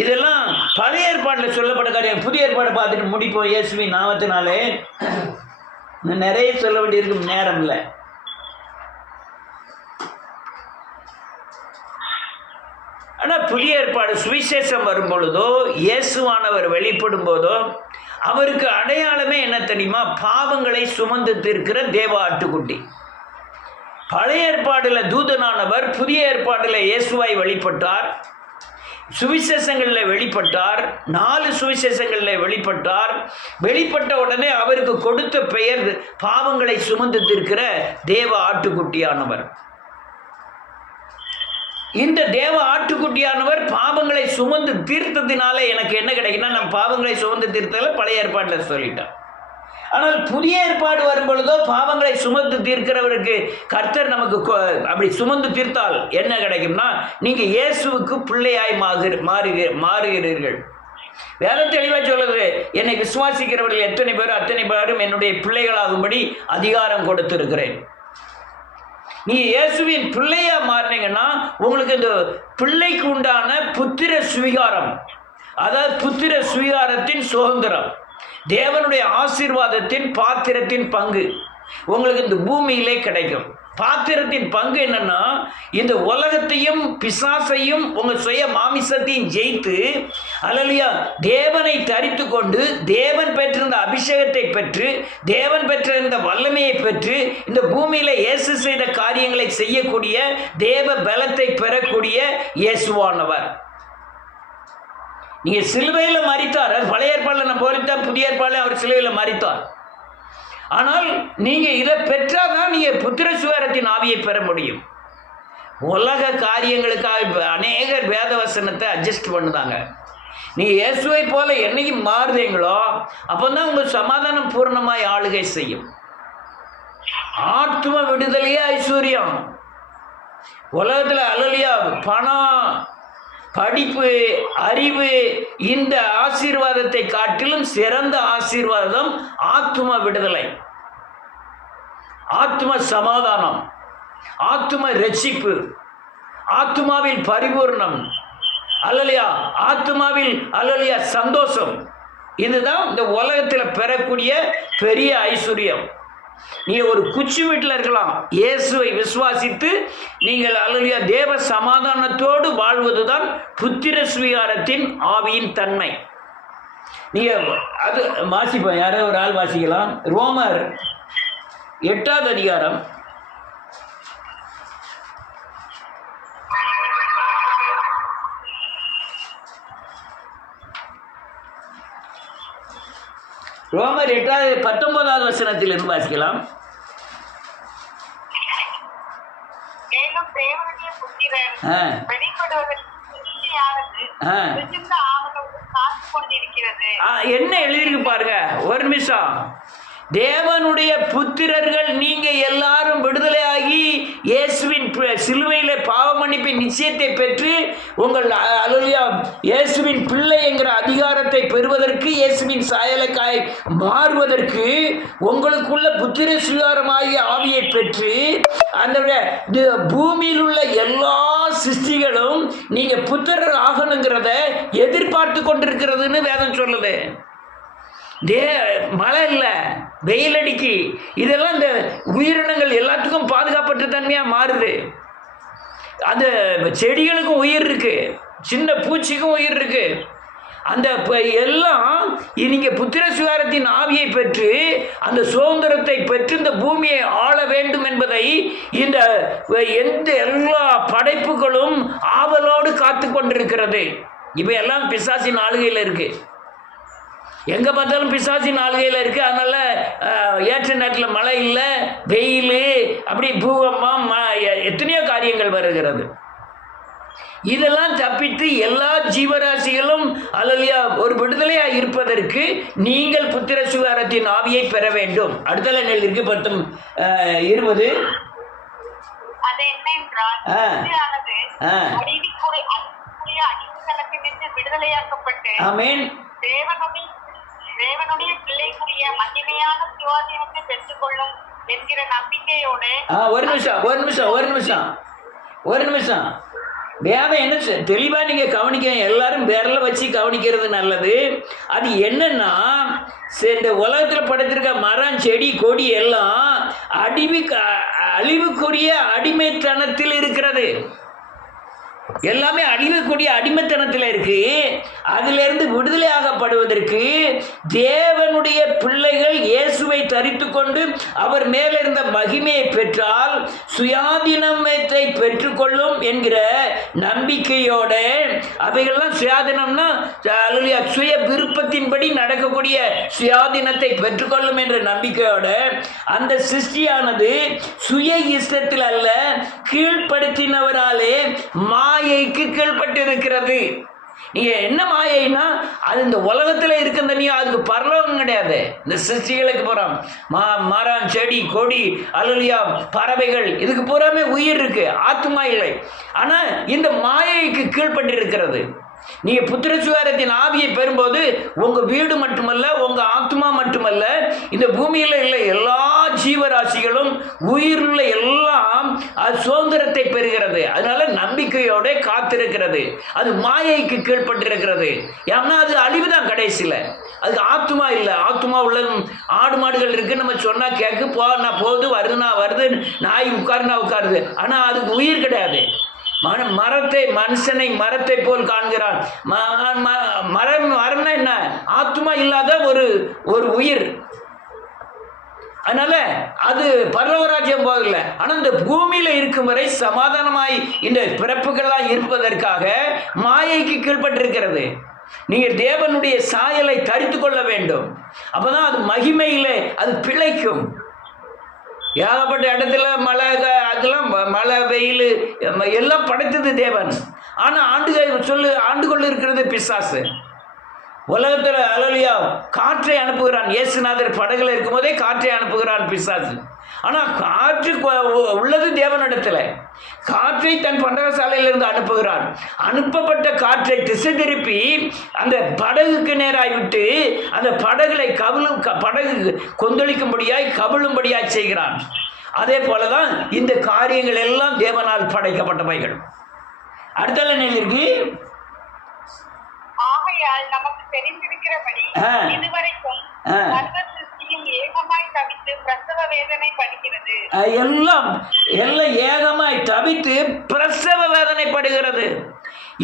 இதெல்லாம் பழைய ஏற்பாட்டில் சொல்லப்பட்ட காரியம். புதிய ஏற்பாடை பார்த்துட்டு முடிப்போம். இயேசுவின் நாமத்தினாலே நிறைய சொல்ல வேண்டியிருக்கும், நேரம் இல்லை. ஆனால் புதிய ஏற்பாடு சுவிசேஷம் வரும் பொழுதோ, இயேசுவானவர் வெளிப்படும் போதோ அவருக்கு அடையாளமே என்ன தெரியுமா? பாவங்களை சுமந்து தீர்க்கிற தேவ ஆட்டுக்குட்டி. பழைய ஏற்பாடில் தூதனானவர், புதிய ஏற்பாடில் இயேசுவாய் வெளிப்பட்டார், சுவிசேஷங்களில் வெளிப்பட்டார், 4 சுவிசேஷங்களில் வெளிப்பட்டார். வெளிப்பட்ட உடனே அவருக்கு கொடுத்த பெயர் பாவங்களை சுமந்து தீர்க்கிற தேவ ஆட்டுக்குட்டியானவர். இந்த தேவ ஆட்டுக்குட்டியானவர் பாவங்களை சுமந்து தீர்த்ததினால எனக்கு என்ன கிடைக்குன்னா, நம்ம பாவங்களை சுமந்து தீர்த்ததில் பழைய ஏற்பாட்டில் சொல்லிட்டான். ஆனால் புதிய ஏற்பாடு வரும் பொழுதோ பாவங்களை சுமந்து தீர்க்கிறவருக்கு கர்த்தர் நமக்கு அப்படி சுமந்து தீர்த்தால் என்ன கிடைக்கும்னா நீங்கள் இயேசுவுக்கு பிள்ளையாய் மாறுகிறீர்கள். வேதம் தெளிவாக சொல்லுது, என்னை விசுவாசிக்கிறவர்கள் எத்தனை பேரும் என்னுடைய பிள்ளைகளாகும்படி அதிகாரம் கொடுத்திருக்கிறேன். நீ இயேசுவின் பிள்ளையா மாறினீங்கன்னா உங்களுக்கு இந்த பிள்ளைக்கு உண்டான புத்திர சுவீகாரம், அதாவது புத்திர சுவீகாரத்தின் சுதந்திரம், தேவனுடைய ஆசீர்வாதத்தின் பாத்திரத்தின் பங்கு உங்களுக்கு இந்த பூமியிலே கிடைக்கும். பாத்திரத்தின் பங்கு என்னன்னா, இந்த உலகத்தையும் பிசாசையும் உங்கள் சுய மாமிசத்தையும் ஜெயித்து அல்லையா தேவனை தரித்து கொண்டு தேவன் பெற்றிருந்த அபிஷேகத்தை பெற்று தேவன் பெற்றிருந்த வல்லமையை பெற்று இந்த பூமியில் இயேசு செய்த காரியங்களை செய்யக்கூடிய தேவ பலத்தை பெறக்கூடிய இயேசுவானவர். நீங்கள் சிலுவையில் மரித்தார். அது பழைய ஏற்பாடில் நம்ம போலித்தான், புதிய ஏற்பாடில் அவர் சிலுவையில் மரித்தார். ஆனால் நீங்கள் இதை பெற்றாதான் நீங்கள் புத்திர சுவீகாரத்தின் ஆவியை பெற முடியும். உலக காரியங்களுக்காக அநேகர் வேத வசனத்தை அட்ஜஸ்ட் பண்ணுதாங்க. நீங்கள் இயேசுவை போல என்னைக்கு மாறுதீங்களோ அப்போ தான் உங்கள் சமாதானம் பூர்ணமாய் ஆளுகை செய்யும். ஆத்ம விடுதலையே ஐஸ்வர்யம். உலகத்தில் அல்லலியா பணம், படிப்பு, அறிவு, இந்த ஆசீர்வாதத்தை காட்டிலும் சிறந்த ஆசீர்வாதம் ஆத்தும விடுதலை, ஆத்தும சமாதானம், ஆத்தும ரட்சிப்பு, ஆத்துமாவில் பரிபூர்ணம், அல்லலையா ஆத்துமாவில் அல்லலையா சந்தோஷம். இதுதான் இந்த உலகத்தில் பெறக்கூடிய பெரிய ஐஸ்வர்யம். நீங்கள் ஒரு குச்சி வீட்டில் இருக்கலாம், இயேசுவை விசுவாசித்து நீங்கள் அல்லையா தேவ சமாதானத்தோடு வாழ்வது தான் புத்திர சுவீகாரத்தின் ஆவியின் தன்மை. நீங்கள் அது வாசிப்போம், யாரோ ஒரு ஆள் வாசிக்கலாம். ரோமர் 8வது அதிகாரம் ரோமர் 19வது வசனத்திலிருந்து வாசிக்கலாம். மேலும் தேவனுடைய புத்திரர் என்ன எழுதிருக்கு பாருங்க ஒரு நிமிஷம். தேவனுடைய புத்திரர்கள் நீங்க எல்லாரும் விடுதலையாகி இயேசுவின் சிலுவையில் பாவ மன்னிப்பின் நிச்சயத்தை பெற்று உங்கள் அல்லேலூயா இயேசுவின் பிள்ளை என்கிற அதிகாரத்தை பெறுவதற்கு, இயேசுவின் சாயலுக்காய் மாறுவதற்கு உங்களுக்குள்ள புத்திர சுவீகாரமாகிய ஆவியை பெற்று அந்த பூமியில் உள்ள எல்லா சிருஷ்டிகளும் நீங்க புத்திரர் ஆகணுங்கிறத எதிர்பார்த்து கொண்டிருக்கிறதுன்னு வேதம் சொல்லுது. மழை இல்லை, வெயில் அடிக்கி, இதெல்லாம் இந்த உயிரினங்கள் எல்லாத்துக்கும் பாதுகாப்பற்ற தன்மையாக மாறுது. அந்த செடிகளுக்கும் உயிர் இருக்கு, சின்ன பூச்சிக்கும் உயிர் இருக்கு. அந்த எல்லாம் நீங்கள் புத்திர சுவீகாரத்தின் ஆவியை பெற்று அந்த சுதந்திரத்தை பெற்று இந்த பூமியை ஆள வேண்டும் என்பதை இந்த எல்லா படைப்புகளும் ஆவலோடு காத்து கொண்டிருக்கிறது. இப்போ எல்லாம் பிசாசின் ஆளுகையில் இருக்குது. எங்கே பார்த்தாலும் பிசாசின் ஆளுகையில் இருக்குது. அதனால் ஏற்ற நேரத்தில் மழை இல்லை, வெயில், அப்படி பூகம்பம், எத்தனையோ காரியங்கள் வருகிறது. இதெல்லாம் தப்பித்து எல்லா ஜீவராசிகளும் அல்லையா ஒரு விடுதலையாக இருப்பதற்கு நீங்கள் புத்திர சுவீகாரத்தின் ஆவியை பெற வேண்டும். அடுத்த நெல் இருக்கு 10:20. அது என்ன என்றால் விடுதலையாக்கப்பட்டு ஆமென் தேவனுடைய பிள்ளைக்குரிய மகிமையான சுவாதீனத்தை பெற்றுக்கொள்ளும் என்கிற நம்பிக்கையோடு. ஒரு நிமிஷம் வேதம் என்ன தெளிவாக நீங்கள் கவனிக்க, எல்லாரும் விரல வச்சு கவனிக்கிறது நல்லது. அது என்னன்னா, இந்த உலகத்தில் படைத்திருக்க மரம், செடி, கொடி எல்லாம் அழிவுக்குரிய அடிமைத்தனத்தில் இருக்கிறது. எல்லாமே அழிவுக்கூடிய அடிமைத்தனத்தில் இருக்கு. அதிலிருந்து விடுதலையாகப்படுவதற்கு தேவனுடைய பிள்ளைகள் இயேசுவை தரித்து கொண்டு அவர் மேல இருந்த மகிமையை பெற்றால் சுயாதீனத்தை பெற்றுக்கொள்ளும் என்கிற நம்பிக்கையோட, அவைகள்லாம் சுயாதீனம்னா சுய விருப்பத்தின்படி நடக்கக்கூடிய சுயாதீனத்தை பெற்றுக்கொள்ளும் என்ற நம்பிக்கையோட அந்த சிருஷ்டியானது சுய இஷ்டத்தில் அல்ல, கீழ்ப்படுத்தினவராலே மாயைக்கு கீழ்பட்டிருக்கிறது. நீங்க என்ன மாயைன்னா அது இந்த உலகத்துல இருக்க தனியா, அதுக்கு பரலோகம் கிடையாது. இந்த சிருஷ்டிகளுக்கு போறோம், மரம் செடி கொடி அல்லையா பறவைகள், இதுக்கு பூராமே உயிர் இருக்கு, ஆத்மா இல்லை. ஆனா இந்த மாயைக்கு கீழ்பட்டு இருக்கிறது. நீங்க புத்திர சுகாரத்தின் ஆவியை பெறும்போது உங்க வீடு மட்டுமல்ல, உங்க ஆத்மா மட்டுமல்ல, இந்த பூமியில உள்ள எல்லா ஜீவராசிகளும் உயிருள்ள எல்லாம் அது சுதந்திரத்தை பெறுகிறது. அதனால நம்பிக்கையோட காத்திருக்கிறது. அது மாயைக்கு கீழ்பட்டிருக்கிறது. ஏன்னா அது அழிவுதான் கடைசியில். அதுக்கு ஆத்மா இல்லை. ஆத்மா உள்ளது ஆடு மாடுகள் இருக்கு, நம்ம சொன்னா கேட்கு, போனா போகுது, வருதுன்னா வருது, நாய் உட்காருனா உட்காருது. ஆனா அதுக்கு உயிர் கிடையாது. மரத்தை மனுஷனை மரத்தை போல் காண்கிறான். மரம்னா என்ன? ஆத்மா இல்லாத ஒரு உயிர். அதனால அது பரலோகராஜ்யம் போகல. ஆனா இந்த பூமியில இருக்கும் வரை சமாதானமாய் இந்த பிறப்புகள்லாம் இருப்பதற்காக மாயைக்கு கீழ்பட்டிருக்கிறது. நீங்க தேவனுடைய சாயலை தரித்து கொள்ள வேண்டும். அப்பதான் அது மகிமையிலே அது பிழைக்கும். ஏகப்பட்ட இடத்துல மழை, அதெல்லாம் மழை வெயில் எல்லாம் படைத்தது தேவன். ஆனா ஆண்டு கொண்டு இருக்கிறது பிசாசு. உலகத்துல அலலியா காற்றை அனுப்புகிறான். இயேசுநாதர் படகுல இருக்கும் போதே காற்றை அனுப்புகிறான் பிசாசு. ஆனா காற்று உள்ளது தேவனிடத்துல. காற்றை தன் பண்டகசாலையிலிருந்து அனுப்புகிறான். அனுப்பப்பட்ட காற்றை திசை திருப்பி அந்த படகுக்கு நேராய் விட்டு அந்த படகுகளை படகு கொந்தளிக்கும்படியாய் கவிழும்படியாய் செய்கிறான். அதே போலதான் இந்த காரியங்கள் எல்லாம் தேவனால் படைக்கப்பட்டவைகள். அடுத்த நிலைக்கு ஆகையால் நமக்கு தெரிந்திருக்கிறபடி இதுவரைக்கும் ஏகமாய் தவித்து பிரசவ வேதனை படுகிறது. எல்லாம் ஏகமாய் தவித்து பிரசவ வேதனை படுகிறது.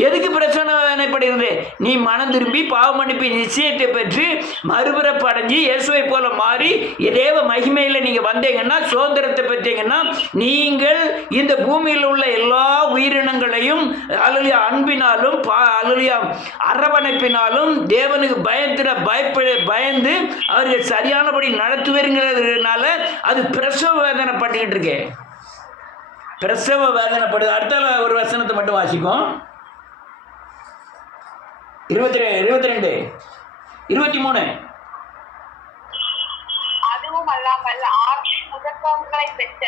எதுக்கு பிரச்சனை வேதனைப்படுகிறது? நீ மனம் திரும்பி பாவ மன்னிப்பு நிச்சயத்தை பெற்று மறுபிறப்பு அடைஞ்சு இயேசுவை போல மாறி தேவ மகிமையில் நீங்க வந்தீங்கன்னா, சுதந்திரத்தை பெற்றீங்கன்னா, நீங்கள் இந்த பூமியில் உள்ள எல்லா உயிரினங்களையும் அல்லையா அன்பினாலும் அல்லையா அரவணைப்பினாலும் தேவனுக்கு பயந்து அவர்கள் சரியானபடி நடத்துவீங்கிறதுனால அது பிரசவ வேதனை பட்டுக்கிட்டு இருக்கே. பிரசவ வேதனைப்படுது. அடுத்த ஒரு வசனத்தை மட்டும் வாசிக்கும். 22 23. அதுவும் அல்லாமல் ஆவியின் முதற்கோள்களை பெற்ற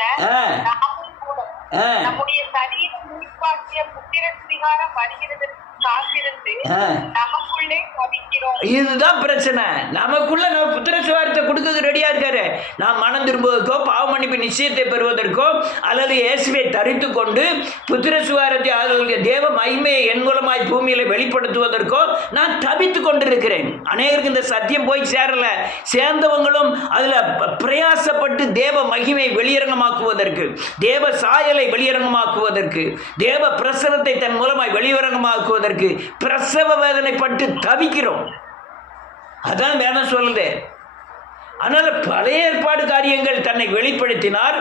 நாமும் கூட நம்முடைய சரீரம் உயிர்ப்பாக்கிய புத்திர சுவிகாரம் வருகிறதற்கு காத்திருந்து நமக்குள்ளே தவிக்கிறோம். இதுதான் பிரச்சனை. நமக்குள்ள நம்ம புத்திர சுவாரத்தை கொடுக்கிறது ரெடியா இருக்காரு. நாம் மனம் திரும்புவதற்கோ பாவ மன்னிப்பு நிச்சயத்தை பெறுவதற்கோ அல்லது இயேசுவை தரித்து கொண்டு புத்திர சுவாரத்தை அவர்களுடைய தேவ மகிமையை என் மூலமாய் பூமியில வெளிப்படுத்துவதற்கோ நான் தவித்து கொண்டிருக்கிறேன். அநேகருக்கு இந்த சத்தியம் போய் சேரல. சேர்ந்தவங்களும் அதுல பிரயாசப்பட்டு தேவ மகிமை வெளியரங்கமாக்குவதற்கு, தேவ சாயலை வெளியரங்கமாக்குவதற்கு, தேவ பிரசனத்தை தன் மூலமாய் வெளியரங்கமாக்குவதற்கு பிரசவ வேதனை பட்டு தவிக்கிறோம். அதான் வேதம் சொல்லுது. அதனால பழைய ஏற்பாடு காரியங்கள் தன்னை வெளிப்படுத்தினார்.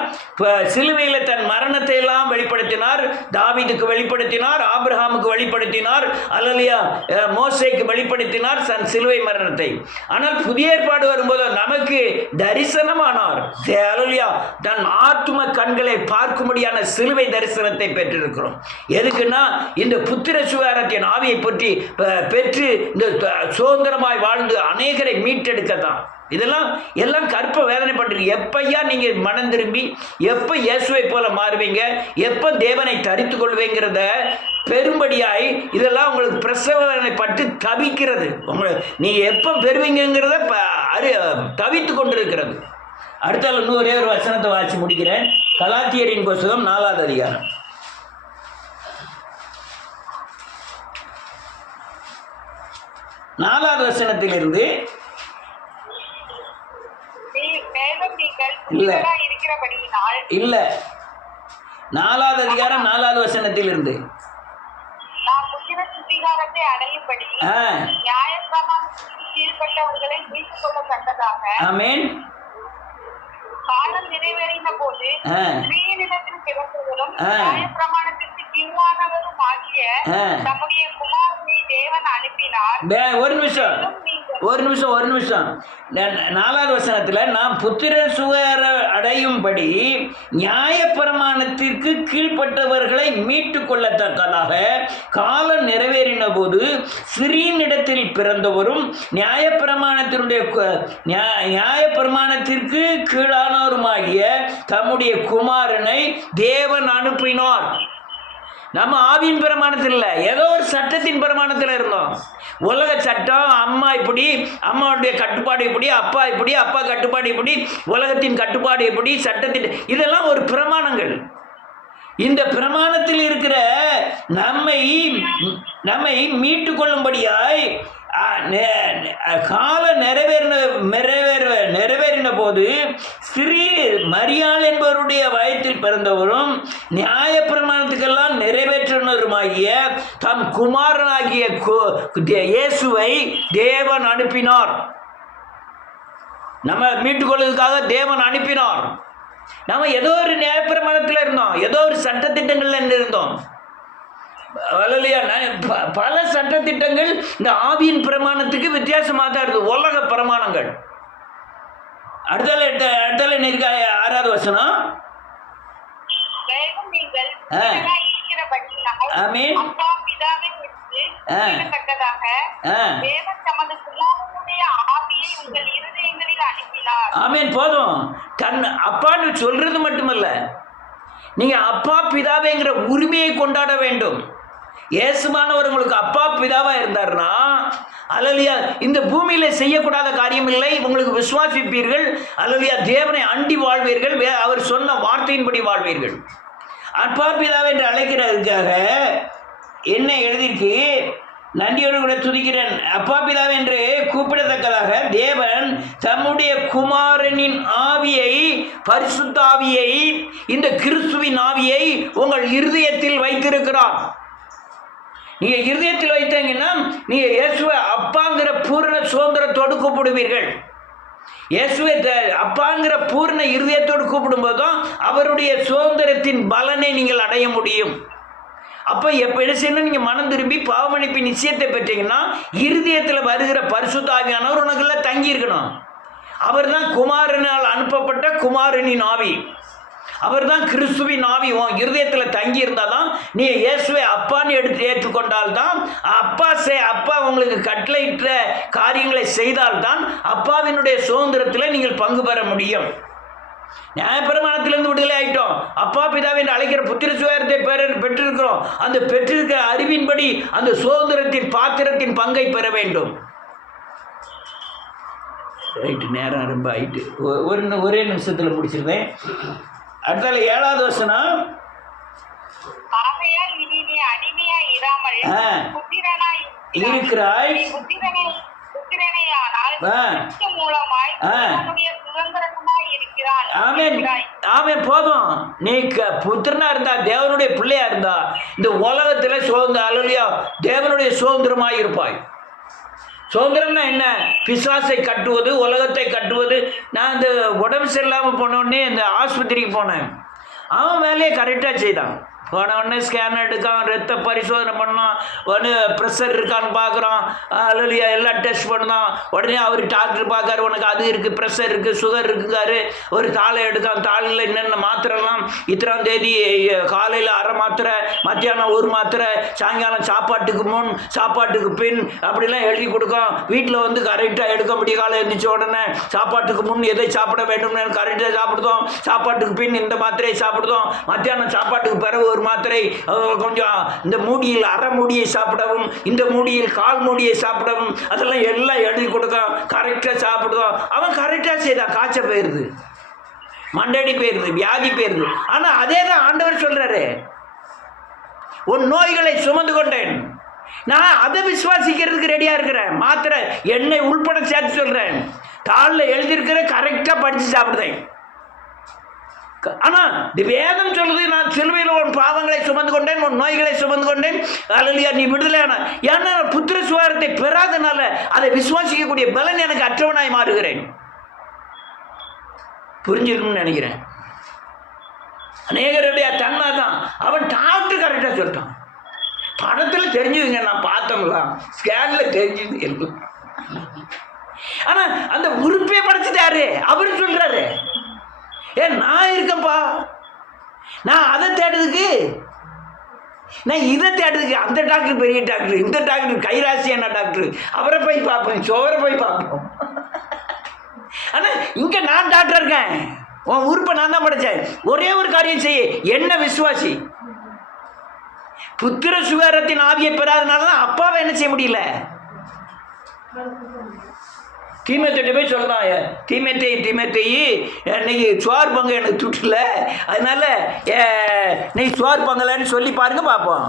சிலுவையில் தன் மரணத்தை எல்லாம் வெளிப்படுத்தினார். தாவீதுக்கு வெளிப்படுத்தினார், ஆபிரகாமுக்கு வெளிப்படுத்தினார், அல்லையா மோசேக்கு வெளிப்படுத்தினார் தன் சிலுவை மரணத்தை. ஆனால் புதிய ஏற்பாடு வரும்போது நமக்கு தரிசனமானார். அல்லையா தன் ஆத்தும கண்களை பார்க்கும்படியான சிலுவை தரிசனத்தை பெற்றிருக்கிறோம். எதுக்குன்னா இந்த புத்திர சுகாரத்தின் ஆவியை பற்றி பெற்று இந்த சுதந்திரமாய் வாழ்ந்து அநேகரை மீட்டெடுக்கத்தான். எல்லாம் கற்ப வேதனைப்பட்டிருக்கு. எப்பையா நீங்க மனம் திரும்பி எப்ப இயேசுவை போல மாறுவீங்க, எப்ப தேவனை தரித்து கொள்வீங்கிறத பெரும்படியாய் இதெல்லாம் உங்களுக்கு பிரசவ வேதனைப்பட்டு தவிக்கிறது. நீங்க எப்ப பெறுவீங்கிறத தவித்து கொண்டிருக்கிறது. அடுத்த இன்னொரு வசனத்தை வாசி முடிக்கிறேன். கலாத்தியரின் புத்தகம் 4வது அதிகாரம் 4வது வசனத்திலிருந்து இல்ல 4வது அதிகாரம் 4வது வசனத்திலிருந்து ஆமென். காலம் நிறைவேறின போது ஸ்ரீனிடத்தில் பிறந்தவரும் நியாயப்பிரமாணத்திற்கு கீழானவரும் ஆகிய நம்முடைய குமாரனை தேவன் அனுப்பினார். ஒரு நிமிஷம், ஒரு நிமிஷம். 4வது வசனத்தில் நாம் புத்திர சுகர அடையும்படி நியாயப்பிரமாணத்திற்கு கீழ்ப்பட்டவர்களை மீட்டு கொள்ளத்தக்கதாக காலம் நிறைவேறின போது சிறியனிடத்தில் பிறந்தவரும் நியாயப்பிரமாணத்திற்கு கீழானவருமாகிய தம்முடைய குமாரனை தேவன் அனுப்பினார். நம்ம ஆவியின் பிரமாணத்தில் இல்லை, ஏதோ ஒரு சட்டத்தின் பிரமாணத்தில் இருந்தோம். உலக சட்டம், அம்மா இப்படி, அம்மாவுடைய கட்டுப்பாடு இப்படி, அப்பா இப்படி, அப்பா கட்டுப்பாடு இப்படி, உலகத்தின் கட்டுப்பாடு இப்படி, சட்டத்தின், இதெல்லாம் ஒரு பிரமாணங்கள். இந்த பிரமாணத்தில் இருக்கிற நம்மை மீட்டு கொள்ளும்படியாய் கால நிறைவேறின போது மரியாள் என்பவருடைய வயத்தில் பிறந்தவரும் நியாயப்பிரமாணத்துக்கெல்லாம் நிறைவேற்றினருமாகிய தம் குமாரனாகிய இயேசுவை தேவன் அனுப்பினார். நம்ம மீட்டுக்கொள்வதற்காக தேவன் அனுப்பினார். நம்ம ஏதோ ஒரு நியாயப்பிரமாணத்தில் இருந்தோம், ஏதோ ஒரு சட்டத்திட்டங்கள்ல இருந்தோம். பல சட்டத்திட்டங்கள் இந்த ஆவியின் பிரமாணத்துக்கு வித்தியாசமாக தான் இருக்கு, உலக பிரமாணங்கள். அடுத்தால இருக்க 6வது வசனம். ஆமீன். போதும். தன் அப்பான்னு சொல்றது மட்டுமல்ல, நீங்க அப்பா பிதாவேங்கிற உரிமையை கொண்டாட வேண்டும். இயேசுவானவர் உங்களுக்கு அப்பா பிதாவா இருந்தார்னா, அல்லேலூயா, இந்த பூமியில செய்யக்கூடாத காரியம் இல்லை. உங்களுக்கு விசுவாசிப்பீர்கள், அல்லேலூயா, தேவனை அண்டி வாழ்வீர்கள், அவர் சொன்ன வார்த்தையின்படி வாழ்வீர்கள். அப்பா பிதாவை என்று அழைக்கிறதுக்காக என்ன எழுதியிருக்கு? நன்றியோடு கூட துதிக்கிறேன். அப்பா பிதாவை என்று கூப்பிடத்தக்கதாக தேவன் தம்முடைய குமாரனின் ஆவியை, பரிசுத்த ஆவியை, இந்த கிறிஸ்துவின் ஆவியை உங்கள் இருதயத்தில் வைத்திருக்கிறார். நீங்க இருதயத்தில் வைத்தீங்கன்னா நீங்க இயேசுவை அப்பாங்கிற பூர்ண சுதந்திரத்தோடு கூப்பிடுவீர்கள். இயேசுவை அப்பாங்கிற பூர்ண இருதயத்தோடு கூப்பிடும்போது தான் அவருடைய சுதந்திரத்தின் பலனை நீங்கள் அடைய முடியும். அப்போ எப்போ என்ன செய்யணும்? நீங்கள் மனம் திரும்பி பாவமன்னிப்பு நிச்சயத்தை பெற்றீங்கன்னா இருதயத்தில் வருகிற பரிசுத்த ஆவியானவர் உனக்குள்ள தங்கி இருக்கணும். அவர் தான் குமாரனால் அனுப்பப்பட்ட குமாரனின் ஆவி, அவர் தான் கிறிஸ்துவின் ஆவி. உன் இருதயத்தில் தங்கி இருந்தால் தான் நீ இயேசுவை அப்பான்னு எடுத்து ஏற்றுக்கொண்டால்தான், அப்பா உங்களுக்கு கட்டளையிட்ட காரியங்களை செய்தால்தான் அப்பாவினுடைய சுதந்திரத்தில் நீங்கள் பங்கு பெற முடியும். நியாயப்பிரமாணத்திலிருந்து விடுதலை ஆயிட்டோம், அப்பா பிதாவின் அழைக்கிற புத்திர சுதந்திரத்தை பெற்றிருக்கிறோம். அந்த பெற்றிருக்கிற அறிவின்படி அந்த சுதந்திரத்தின் பாத்திரத்தின் பங்கை பெற வேண்டும். ரைட்டு, நேரம் ரொம்ப ஆயிட்டு, ஒரே நிமிஷத்தில் முடிச்சிருந்தேன். அடுத்தால 7வது வசனம். இருக்கிறாய் போதும். நீ புத்திரனா இருந்தா, தேவனுடைய பிள்ளையா இருந்தா, இந்த உலகத்துல தேவனுடைய சுதந்திரமாய் இருப்பாய். சுதந்திரம்னா என்ன? பிசாசை கட்டுவது, உலகத்தை கட்டுவது. நான் இந்த உடம்பு சரியில்லாமல் போனோடனே இந்த ஆஸ்பத்திரிக்கு போனேன். அவன் வேலையை கரெக்டாக செய்தான். போன உடனே ஸ்கேன் எடுக்கான், ரத்த பரிசோதனை பண்ணான், ஒன்று ப்ரெஷர் இருக்கான்னு பார்க்குறான், அல்லையா எல்லாம் டெஸ்ட் பண்ணான். உடனே அவர் டாக்டர் பார்க்காரு, உனக்கு அது இருக்குது, ப்ரெஷர் இருக்குது, சுகர் இருக்குங்காரு. ஒரு தாளை எடுக்கான், தாளில் என்னென்ன மாத்திரைலாம், இத்தனாம் தேதி காலையில் அரை மாத்திரை, மத்தியானம் ஒரு மாத்திரை, சாயங்காலம் சாப்பாட்டுக்கு பின் அப்படிலாம் எழுதி கொடுக்கும். வீட்டில் வந்து கரெக்டாக எடுக்க முடியும். காலை எழுந்திரிச்ச உடனே சாப்பாட்டுக்கு முன் எதை சாப்பிட வேண்டும்னு கரெக்டாக சாப்பிடுதோம், சாப்பாட்டுக்கு பின் இந்த மாத்திரையை சாப்பிடுதோம், மத்தியானம் சாப்பாட்டுக்கு பிறகு ஒரு மாத்திரை, கொஞ்சம் இந்த மூடியில் அரை மூடியை சாப்பிடவும், இந்த மூடியில் கால் மூடியை சாப்பிடவும், அதெல்லாம் எல்லாம் எழுதி கொடுக்க கரெக்டாக சாப்பிடுவோம். அவன் கரெக்டாக செய்தான். காய்ச்சல் போயிருது, மண்டடி போயிருது, வியாதி போயிருது. ஆனால் அதே தான் ஆண்டவர் சொல்றாரு, உன் நோய்களை சுமந்து கொண்டேன். நான் அதை விசுவாசிக்கிறதுக்கு ரெடியா இருக்கிறேன். மாத்திரை எண்ணெய் உள்பட சேர்த்து சொல்றேன். தாளில் எழுதியிருக்கிற கரெக்டாக படித்து சாப்பிடுதேன். ஆனால் வேதம் சொல்லுது, நான் சிலுவையில் உன் பாவங்களை சுமந்து கொண்டேன், உன் நோய்களை சுமந்து கொண்டேன், அல்லையா நீ விடுதலையான. ஏன்னா புத்திர சுவாரத்தை பெறாதனால அதை விசுவாசிக்கக்கூடிய பலன் எனக்கு அற்றவனாய் மாறுகிறேன். புரிஞ்சிருக்கும்னு நினைக்கிறேன். அநேகருடைய தன்மை தான். அவன் டாக்டர் கரெக்டாக சொல்லிட்டான். படத்தில் தெரிஞ்சுதுங்க, நான் பார்த்தோம்லாம், ஸ்கேனில் தெரிஞ்சுது எல்லாம். ஆனா அந்த உறுப்பே படைச்சிட்டாரு. அவரு சொல்றாரு, நான் இருக்கப்பா, நான் அதை தேடுறதுக்கு, நான் இதை தேடுறதுக்கு, அந்த டாக்டர் பெரிய டாக்டர், இந்த டாக்டர் கைராசியான டாக்டர், அவரை போய் பார்ப்போம், சோரை போய் பார்ப்போம். ஆனா இங்க நான் டாக்டர் இருக்கேன், உன் உறுப்பை நான் தான் படைச்சேன். ஒரே ஒரு காரியம் செய்ய, என்ன விசுவாசி. புத்திர சுகாரத்தின் ஆவியை பெறாதனாலதான் அப்பாவை என்ன செய்ய முடியல. தீமேத்தை போய் சொல்றான், தீமேத்தையி இன்னைக்கு சோறு பங்கு எனக்கு துட்டல, அதனால நீ சோறு பங்கலன்னு சொல்லி பாருங்க பார்ப்போம்.